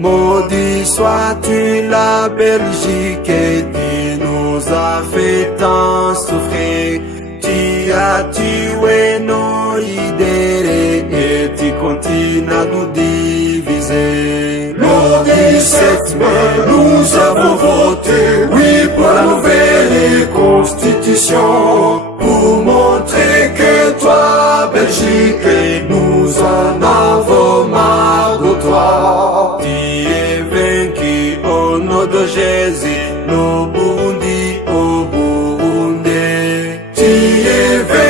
Maudit sois-tu la Belgique et tu nous as fait tant souffrir. Tu as tué nos idées et tu continues à nous diviser. Le 17 mai, nous avons voté, oui, pour la nouvelle constitution, pour montrer que toi, Belgique, nous en avons marre de toi. Tu es vaincu au nom de Jésus, le Burundi au Burundi. Tu es vaincu